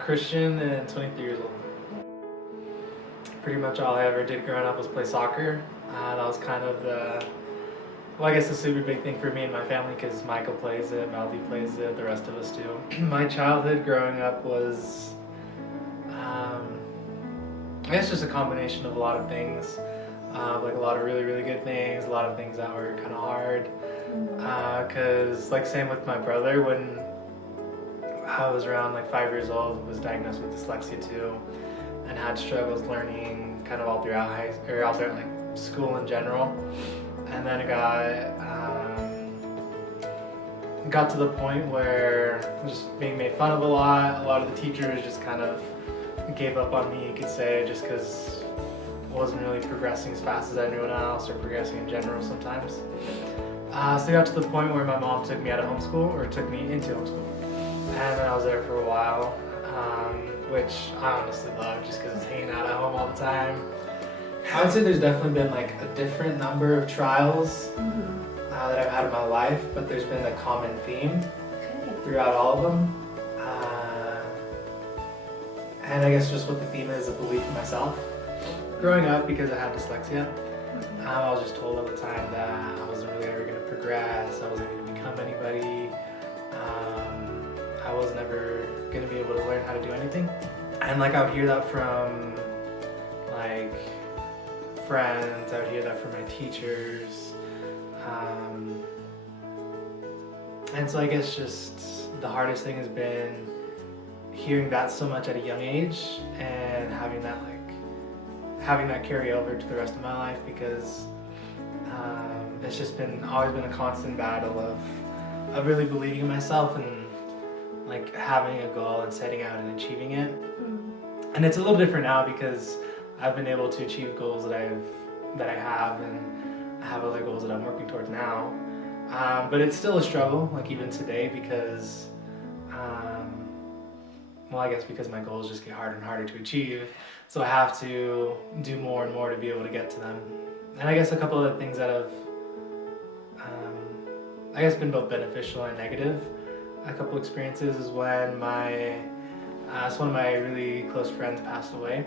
Christian and 23 years old. Pretty much all I ever did growing up was play soccer. That was kind of well, I guess a super big thing for me and my family because Michael plays it, Maldi plays it, the rest of us do. My childhood growing up was, I guess, just a combination of a lot of things. Like a lot of really, really good things, a lot of things that were kind of hard. Because, like, same with my brother, when I was around like 5 years old, was diagnosed with dyslexia too, and had struggles learning kind of all throughout all throughout like school in general. And then it got to the point where I was just being made fun of a lot. A lot of the teachers just kind of gave up on me, you could say, just because I wasn't really progressing as fast as anyone else or progressing in general sometimes. So it got to the point where my mom took me out of homeschool, or took me into homeschool. And then I was there for a while, which I honestly love just because it's hanging out at home all the time. I would say there's definitely been like a different number of trials that I've had in my life, but there's been a common theme throughout all of them. And I guess just what the theme is, a belief in myself. Growing up, because I had dyslexia, I was just told all the time that I wasn't really ever going to progress, I wasn't going to become anybody, I was never going to be able to learn how to do anything. And like I would hear that from like friends, I would hear that from my teachers. And so I guess just the hardest thing has been hearing that so much at a young age and having that carry over to the rest of my life, because it's just always been a constant battle of really believing in myself and like having a goal and setting out and achieving it. And it's a little different now because I've been able to achieve goals that I have, and I have other goals that I'm working towards now. But it's still a struggle, like even today, because well, I guess because my goals just get harder and harder to achieve, so I have to do more and more to be able to get to them. And I guess a couple of the things that have I guess been both beneficial and negative, a couple experiences, is when one of my really close friends passed away.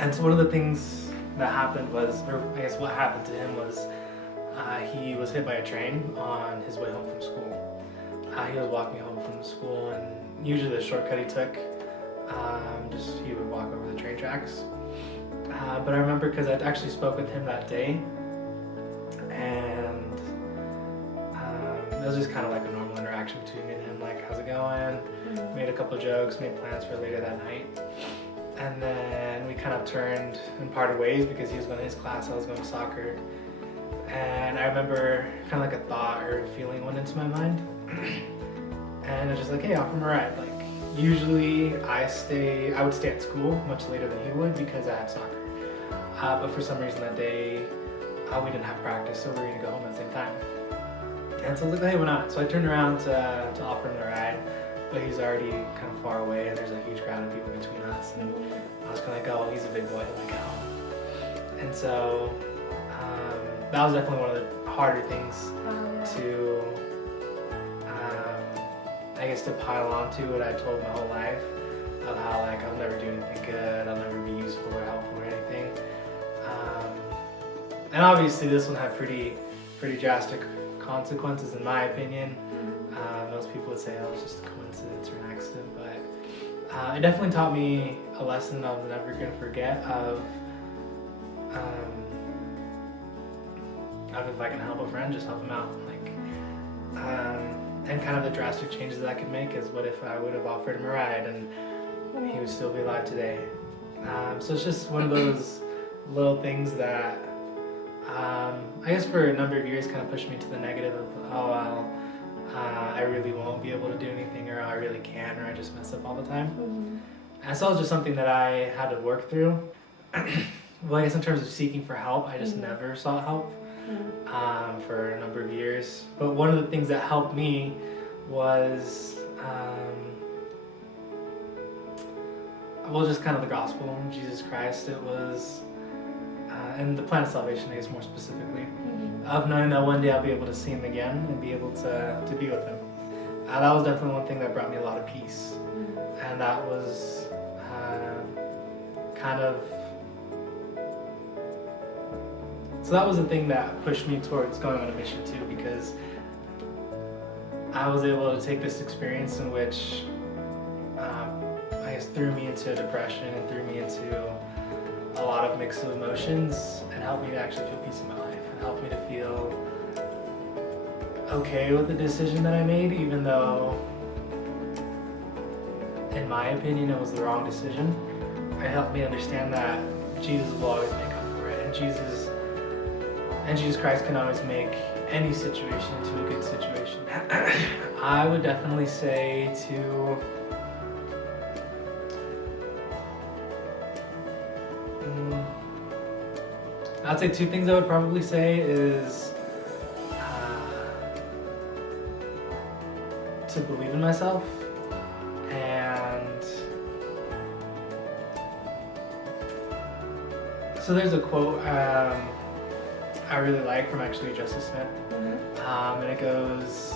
And so one of the things that happened was, or I guess what happened to him was, he was hit by a train on his way home from school. He was walking home from school, and usually the shortcut he took, he would walk over the train tracks. But I remember because I'd actually spoke with him that day, and it was just kind of like a normal interaction between me and him, like, how's it going? Made a couple jokes, made plans for later that night. And then we kind of turned and parted ways because he was going to his class, I was going to soccer. And I remember kind of like a thought or a feeling went into my mind. And I was just like, hey, offer him a ride. Like, usually I would stay at school much later than he would because I had soccer. But for some reason that day, we didn't have practice, so we were going to go home at the same time. And so I was like, hey, why not? So I turned around to offer him the ride, but he's already kind of far away, and there's a huge crowd of people between us. And I was kind of like, oh, he's a big boy, he'll make it home. And so that was definitely one of the harder things to, I guess, to pile onto what I told my whole life, of how like I'll never do anything good, I'll never be useful or helpful or anything. And obviously this one had pretty drastic consequences in my opinion. Most people would say, oh, it's just a coincidence or an accident, but it definitely taught me a lesson I was never going to forget of if I can help a friend, just help them out. Like, and kind of the drastic changes that I could make is, what if I would have offered him a ride and he would still be alive today? So it's just one of those little things that I guess for a number of years kind of pushed me to the negative of, oh, well, I really won't be able to do anything, or I really can, or I just mess up all the time. And so it was just something that I had to work through. Well, I guess in terms of seeking for help, I just never sought help for a number of years. But one of the things that helped me was, well, just kind of the gospel of Jesus Christ. It was, and the plan of salvation, I guess more specifically, of knowing that one day I'll be able to see him again and be able to be with him. that was definitely one thing that brought me a lot of peace. And that was kind of, so that was the thing that pushed me towards going on a mission too, because I was able to take this experience in which I guess threw me into depression and threw me into a lot of mix of emotions, and helped me to actually feel peace in my life, and helped me to feel okay with the decision that I made, even though in my opinion it was the wrong decision. It helped me understand that Jesus will always make up for it, and Jesus Christ can always make any situation into a good situation. I would definitely say I'd say two things I would probably say is to believe in myself, and so there's a quote I really like from actually Joseph Smith, and it goes,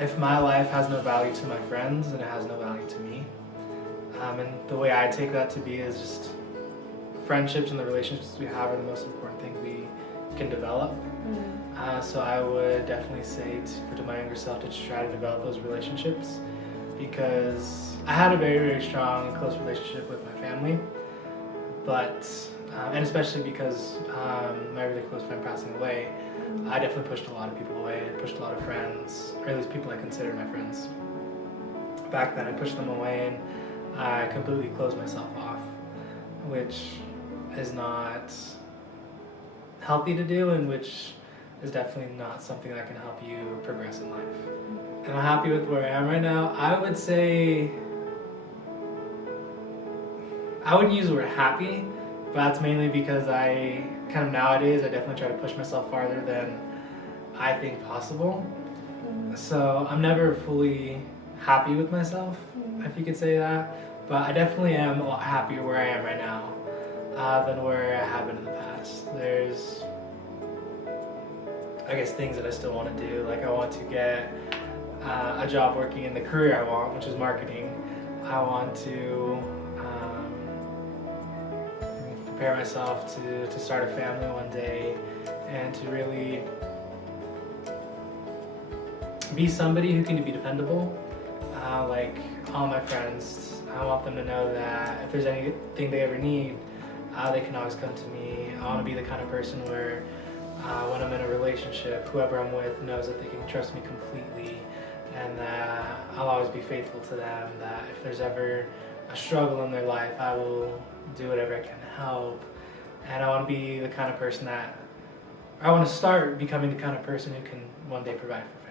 if my life has no value to my friends, then it has no value to me. And the way I take that to be is just friendships and the relationships we have are the most important thing we can develop. So I would definitely say to my younger self to try to develop those relationships, because I had a very, very strong and close relationship with my family, but and especially because my really close friend passing away, I definitely pushed a lot of people away. I pushed a lot of friends, or at least people I considered my friends. Back then I pushed them away, and I completely closed myself off, which is not healthy to do, and which is definitely not something that can help you progress in life. And I'm happy with where I am right now. I would say, I wouldn't use the word happy, but that's mainly because I kind of nowadays I definitely try to push myself farther than I think possible. So I'm never fully happy with myself, if you could say that, but I definitely am a lot happier where I am right now than where I have been in the past. There's, I guess, things that I still want to do. Like I want to get a job working in the career I want, which is marketing. I want to prepare myself to start a family one day, and to really be somebody who can be dependable. Like all my friends, I want them to know that if there's anything they ever need, they can always come to me. I want to be the kind of person where when I'm in a relationship, whoever I'm with knows that they can trust me completely, and that I'll always be faithful to them, that if there's ever a struggle in their life, I will do whatever I can to help. And I want to be the kind of person that, I want to start becoming the kind of person who can one day provide for